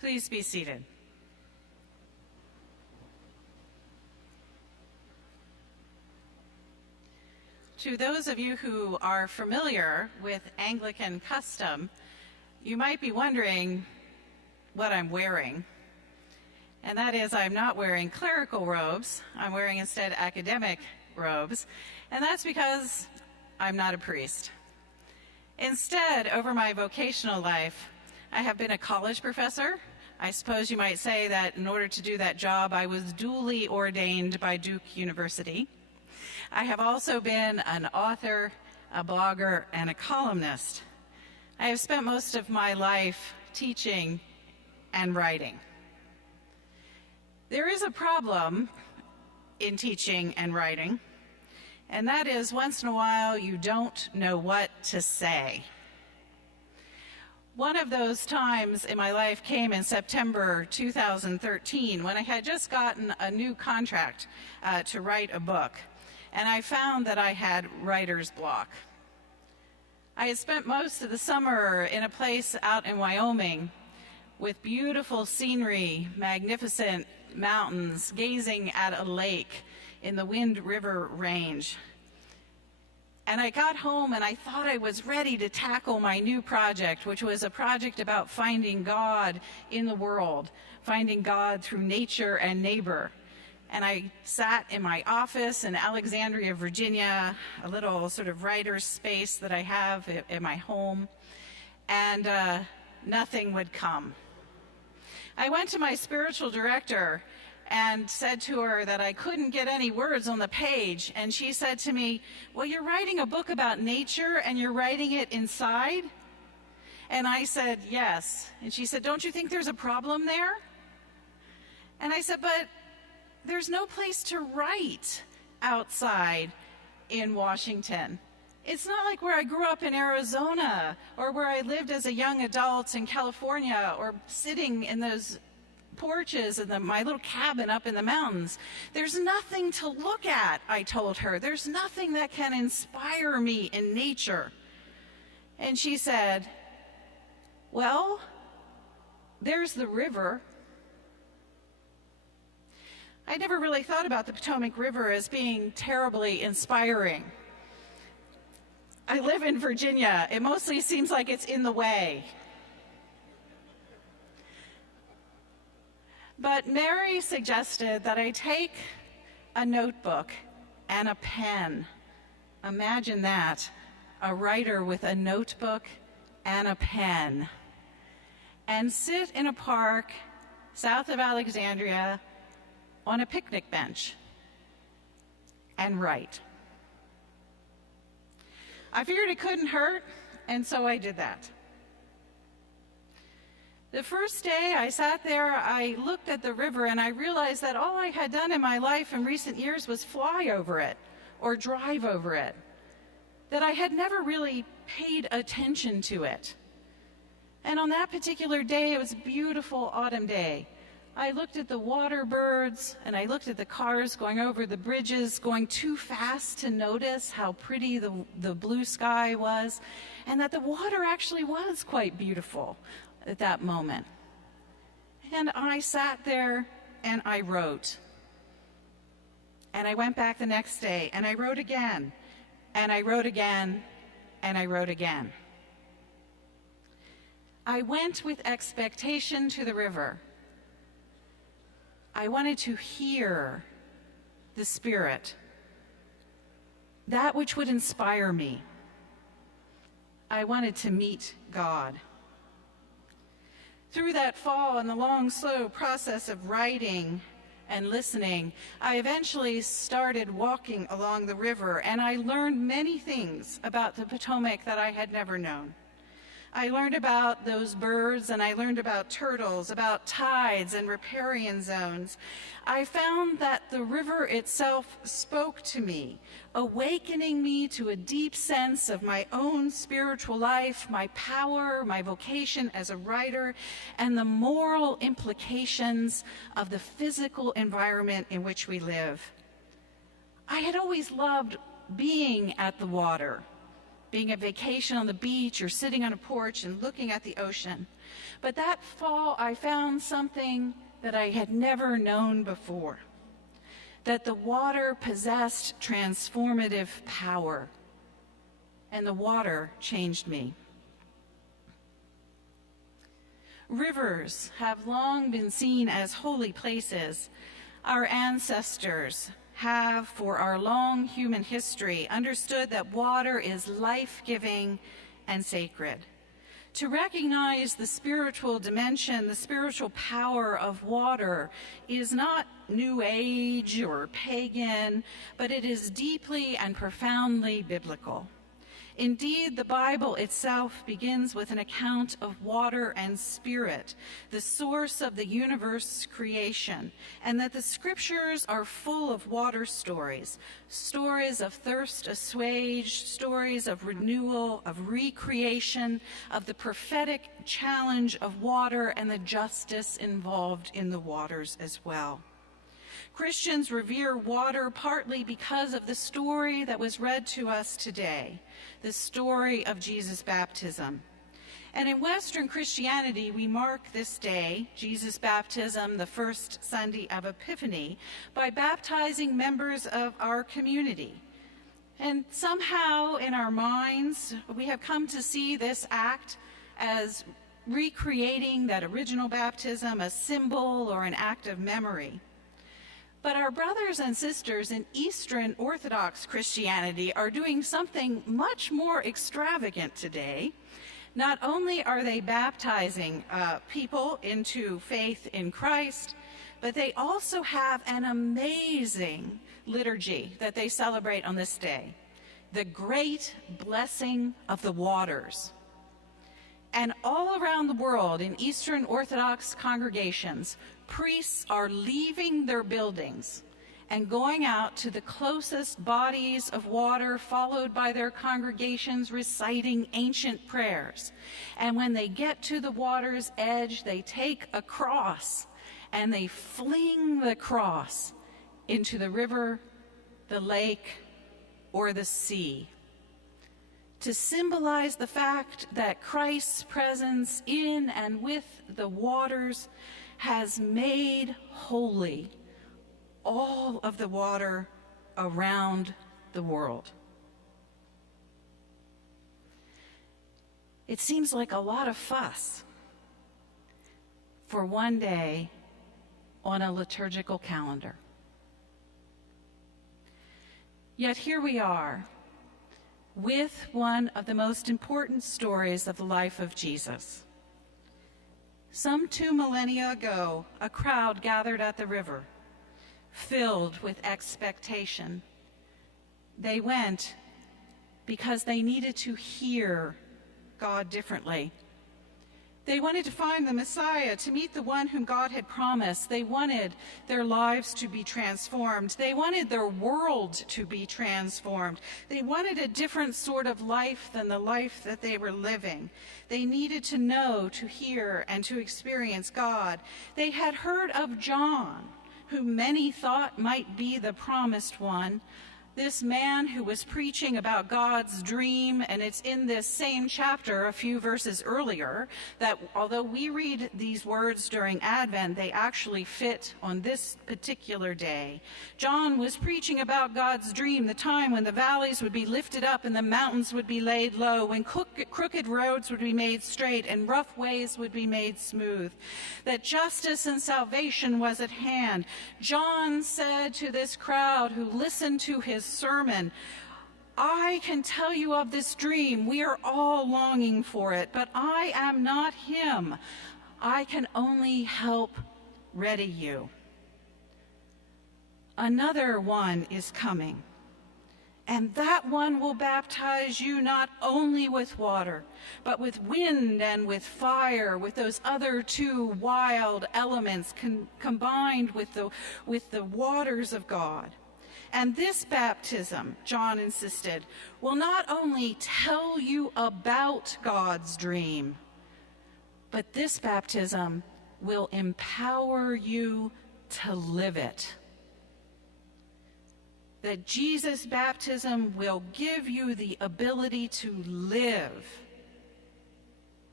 Please be seated. To those of you who are familiar with Anglican custom, you might be wondering what I'm wearing. And that is, I'm not wearing clerical robes. I'm wearing instead academic robes. And that's because I'm not a priest. Instead, over my vocational life, I have been a college professor. I suppose you might say that in order to do that job, I was duly ordained by Duke University. I have also been an author, a blogger, and a columnist. I have spent most of my life teaching and writing. There is a problem in teaching and writing, and that is once in a while you don't know what to say. One of those times in my life came in September 2013 when I had just gotten a new contract to write a book. And I found that I had writer's block. I had spent most of the summer in a place out in Wyoming with beautiful scenery, magnificent mountains, gazing at a lake in the Wind River Range. And I got home and I thought I was ready to tackle my new project, which was a project about finding God in the world, finding God through nature and neighbor. And I sat in my office in Alexandria, Virginia, a little sort of writer's space that I have in my home, and nothing would come. I went to my spiritual director and said to her that I couldn't get any words on the page, and she said to me, "Well, you're writing a book about nature and you're writing it inside?" And I said, "Yes." And she said, "Don't you think there's a problem there?" And I said, "But there's no place to write outside in Washington. It's not like where I grew up in Arizona or where I lived as a young adult in California or sitting in those porches in my little cabin up in the mountains. There's nothing to look at," I told her. "There's nothing that can inspire me in nature." And she said, "Well, there's the river." I never really thought about the Potomac River as being terribly inspiring. I live in Virginia. It mostly seems like it's in the way. But Mary suggested that I take a notebook and a pen. Imagine that, a writer with a notebook and a pen, and sit in a park south of Alexandria on a picnic bench and write. I figured it couldn't hurt, and so I did that. The first day I sat there, I looked at the river and I realized that all I had done in my life in recent years was fly over it or drive over it, that I had never really paid attention to it. And on that particular day, it was a beautiful autumn day. I looked at the water birds and I looked at the cars going over the bridges, going too fast to notice how pretty the blue sky was, and that the water actually was quite beautiful at that moment. And I sat there and I wrote. And I went back the next day and I wrote again, and I wrote again, and I wrote again. I went with expectation to the river. I wanted to hear the Spirit, that which would inspire me. I wanted to meet God. Through that fall and the long, slow process of writing and listening, I eventually started walking along the river, and I learned many things about the Potomac that I had never known. I learned about those birds, and I learned about turtles, about tides and riparian zones. I found that the river itself spoke to me, awakening me to a deep sense of my own spiritual life, my power, my vocation as a writer, and the moral implications of the physical environment in which we live. I had always loved being at the water, being a vacation on the beach or sitting on a porch and looking at the ocean. But that fall, I found something that I had never known before, that the water possessed transformative power, and the water changed me. Rivers have long been seen as holy places. Our ancestors have, for our long human history, understood that water is life-giving and sacred. To recognize the spiritual dimension, the spiritual power of water is not New Age or pagan, but it is deeply and profoundly biblical. Indeed, the Bible itself begins with an account of water and spirit, the source of the universe's creation, and that the scriptures are full of water stories, stories of thirst assuaged, stories of renewal, of recreation, of the prophetic challenge of water and the justice involved in the waters as well. Christians revere water partly because of the story that was read to us today, the story of Jesus' baptism. And in Western Christianity, we mark this day, Jesus' baptism, the first Sunday of Epiphany, by baptizing members of our community. And somehow in our minds, we have come to see this act as recreating that original baptism, a symbol or an act of memory. But our brothers and sisters in Eastern Orthodox Christianity are doing something much more extravagant today. Not only are they baptizing people into faith in Christ, but they also have an amazing liturgy that they celebrate on this day, the Great Blessing of the Waters. And all around the world in Eastern Orthodox congregations, priests are leaving their buildings and going out to the closest bodies of water, followed by their congregations reciting ancient prayers. And when they get to the water's edge, they take a cross and they fling the cross into the river, the lake, or the sea, to symbolize the fact that Christ's presence in and with the waters has made holy all of the water around the world. It seems like a lot of fuss for one day on a liturgical calendar. Yet here we are, with one of the most important stories of the life of Jesus. Some 2 millennia ago, a crowd gathered at the river, filled with expectation. They went because they needed to hear God differently. They wanted to find the Messiah, to meet the one whom God had promised. They wanted their lives to be transformed. They wanted their world to be transformed. They wanted a different sort of life than the life that they were living. They needed to know, to hear, and to experience God. They had heard of John, who many thought might be the promised one, this man who was preaching about God's dream, and it's in this same chapter a few verses earlier, that although we read these words during Advent, they actually fit on this particular day. John was preaching about God's dream, the time when the valleys would be lifted up and the mountains would be laid low, when crooked roads would be made straight and rough ways would be made smooth, that justice and salvation was at hand. John said to this crowd who listened to his sermon, I can tell you of this dream. We are all longing for it, but I am not him. I can only help ready you. Another one is coming, and that one will baptize you not only with water, but with wind and with fire, with those other two wild elements combined with the waters of God. And this baptism, John insisted, will not only tell you about God's dream, but this baptism will empower you to live it. that Jesus' baptism will give you the ability to live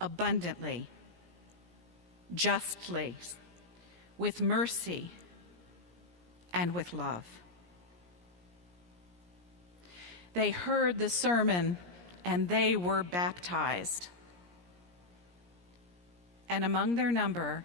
abundantly, justly, with mercy, and with love. They heard the sermon and they were baptized. And among their number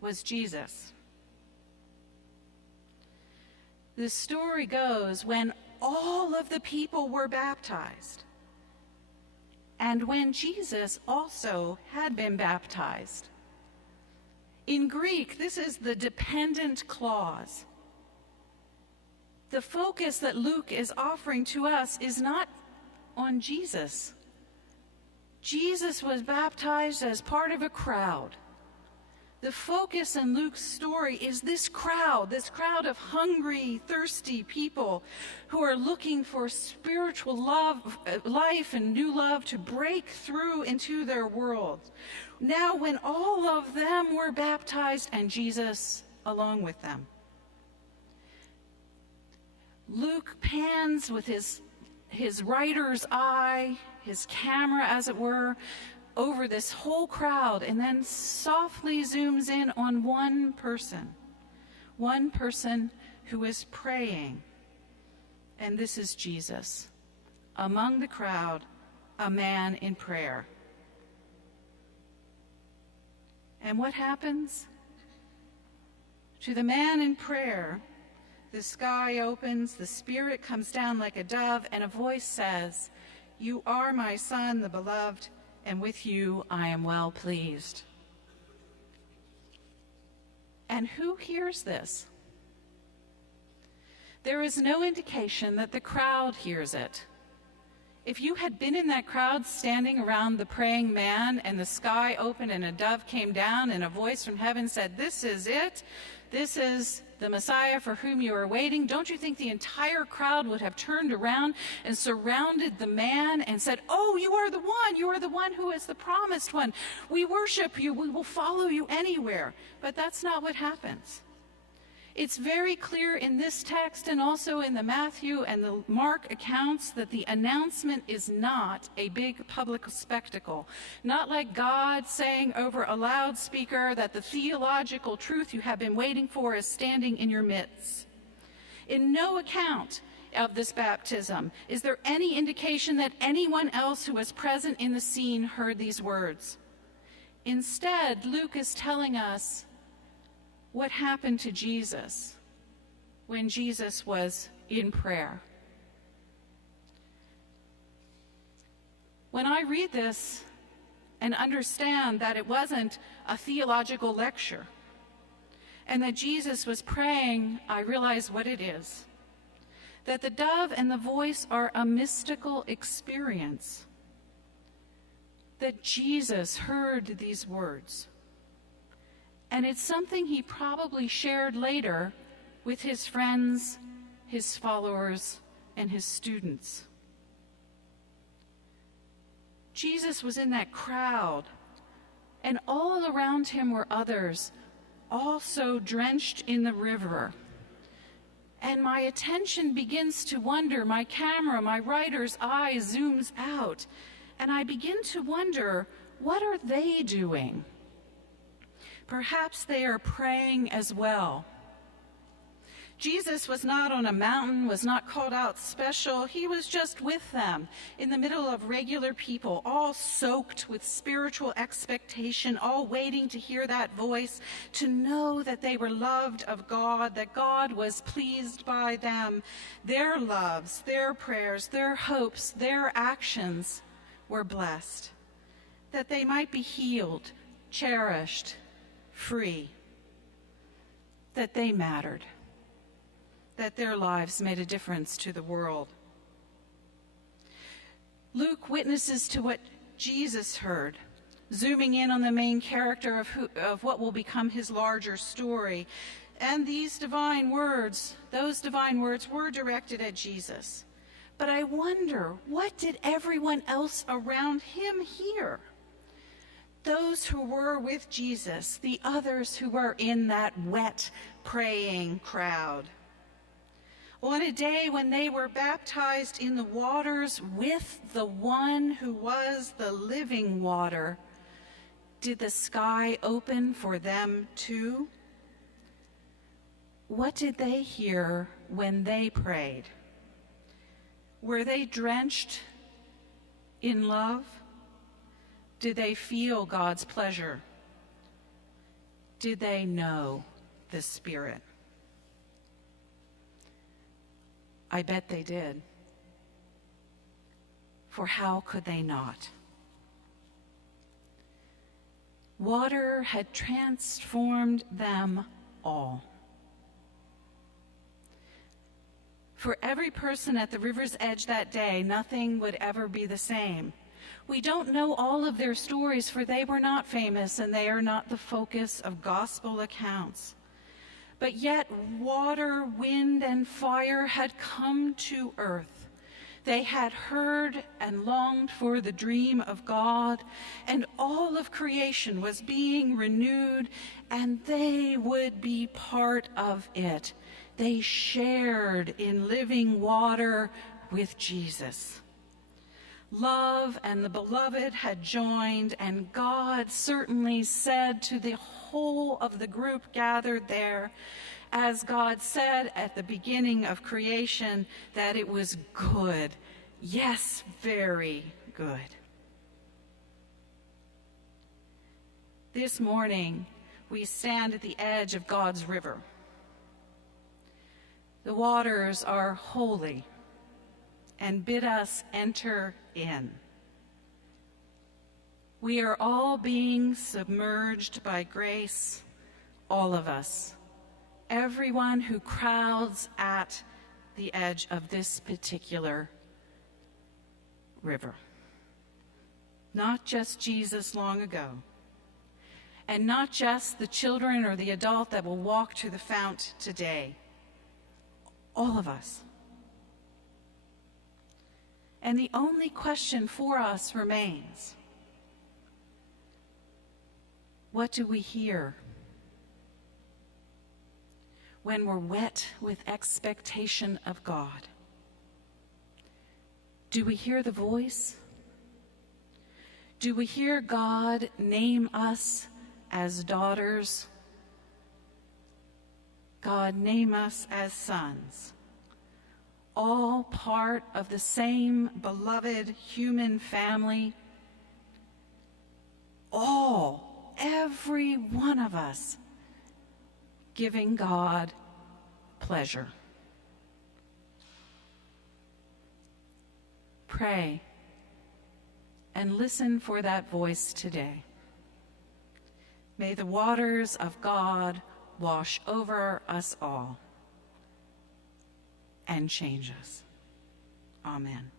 was Jesus. The story goes, when all of the people were baptized, and when Jesus also had been baptized. In Greek, this is the dependent clause. The focus that Luke is offering to us is not on Jesus. Jesus was baptized as part of a crowd. The focus in Luke's story is this crowd of hungry, thirsty people who are looking for spiritual life and new love to break through into their world. Now, when all of them were baptized and Jesus along with them, Luke pans with his writer's eye, his camera as it were, over this whole crowd, and then softly zooms in on one person who is praying. And this is Jesus. Among the crowd, a man in prayer. And what happens? To the man in prayer, the sky opens, the Spirit comes down like a dove, and a voice says, "You are my Son, the beloved, and with you I am well pleased." And who hears this? There is no indication that the crowd hears it. If you had been in that crowd standing around the praying man and the sky opened and a dove came down and a voice from heaven said, "This is it. This is the Messiah for whom you are waiting," don't you think the entire crowd would have turned around and surrounded the man and said, "Oh, you are the one who is the promised one. We worship you. We will follow you anywhere." But that's not what happens. It's very clear in this text and also in the Matthew and the Mark accounts that the announcement is not a big public spectacle. Not like God saying over a loudspeaker that the theological truth you have been waiting for is standing in your midst. In no account of this baptism is there any indication that anyone else who was present in the scene heard these words. Instead, Luke is telling us what happened to Jesus when Jesus was in prayer. When I read this and understand that it wasn't a theological lecture and that Jesus was praying, I realize what it is. That the dove and the voice are a mystical experience. That Jesus heard these words. And it's something he probably shared later with his friends, his followers, and his students. Jesus was in that crowd, and all around him were others, also drenched in the river. And my attention begins to wander, my camera, my writer's eye zooms out, and I begin to wonder, what are they doing? Perhaps they are praying as well. Jesus was not on a mountain, was not called out special. He was just with them in the middle of regular people, all soaked with spiritual expectation, all waiting to hear that voice, to know that they were loved of God, that God was pleased by them. Their loves, their prayers, their hopes, their actions were blessed, that they might be healed, cherished, free, that they mattered, that their lives made a difference to the world. Luke witnesses to what Jesus heard, zooming in on the main character of what will become his larger story. And these divine words, those divine words were directed at Jesus. But I wonder, what did everyone else around him hear? Those who were with Jesus, the others who were in that wet, praying crowd. On a day when they were baptized in the waters with the one who was the living water, did the sky open for them too? What did they hear when they prayed? Were they drenched in love? Did they feel God's pleasure? Did they know the Spirit? I bet they did. For how could they not? Water had transformed them all. For every person at the river's edge that day, nothing would ever be the same. We don't know all of their stories, for they were not famous and they are not the focus of gospel accounts. But yet water, wind, and fire had come to earth. They had heard and longed for the dream of God, and all of creation was being renewed, and they would be part of it. They shared in living water with Jesus. Love and the beloved had joined, and God certainly said to the whole of the group gathered there, as God said at the beginning of creation, that it was good. Yes, very good. This morning, we stand at the edge of God's river. The waters are holy and bid us enter in. We are all being submerged by grace, all of us, everyone who crowds at the edge of this particular river. Not just Jesus long ago, and not just the children or the adult that will walk to the fount today. All of us. And the only question for us remains, what do we hear when we're wet with expectation of God? Do we hear the voice? Do we hear God name us as daughters? God, name us as sons, all part of the same beloved human family, all, every one of us, giving God pleasure. Pray and listen for that voice today. May the waters of God wash over us all and change us. Amen.